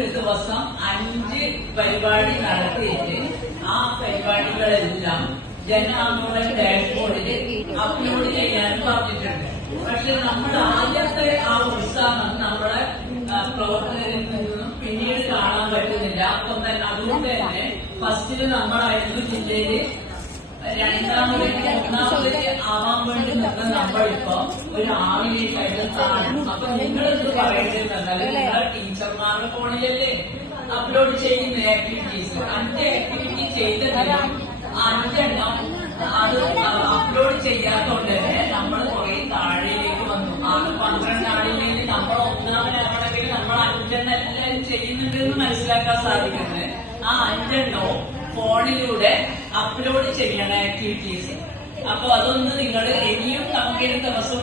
ഒരു ദിവസം 5 പരിപാടി നടത്തിയിട്ട് ആ പരിപാടികളെല്ലാം ജനാന്തോളൻ ഡാഷ്ബോർഡിൽ അപ്ലോഡ് ചെയ്യാൻ പറഞ്ഞിട്ടുണ്ട്. പക്ഷെ നമ്മൾ ആദ്യത്തെ ആ ഉത്സാഹം നമ്മളെ പ്രവർത്തകരിൽ നിന്നും പിന്നീട് കാണാൻ പറ്റുന്നില്ല. അതുകൊണ്ട് തന്നെ ഫസ്റ്റില് നമ്മളായിരുന്നു ജില്ലയില്, മൂന്നാമത് ആവാൻ വേണ്ടി നിന്ന് നമ്മളിപ്പോ ഒരു ആവിലേക്കായിട്ട് കാണും. അപ്പൊ നിങ്ങളെന്ത് പറയേണ്ടതെന്നാൽ നിങ്ങളെ ടീച്ചർമാരുടെ ഫോണിലല്ലേ അപ്ലോഡ് ചെയ്യുന്ന ആക്ടിവിറ്റീസ്, 5 ആക്ടിവിറ്റി ചെയ്തതിലും 5 അത് അപ്ലോഡ് ചെയ്യാത്തോണ്ട് തന്നെ നമ്മൾ കുറെ താഴേക്ക് വന്നു. 12 ആളിലേക്ക് നമ്മൾ ഒന്നാമനാവണമെങ്കിൽ നമ്മൾ 5 എല്ലാവരും ചെയ്യുന്നുണ്ടെന്ന് മനസ്സിലാക്കാൻ സാധിക്കുന്നത്. ആ 5 ഫോണിലൂടെ അപ്ലോഡ് ചെയ്യണ ആക്ടിവിറ്റീസ്. അപ്പൊ അതൊന്ന് നിങ്ങൾ ഇനിയും നമുക്ക് ദിവസം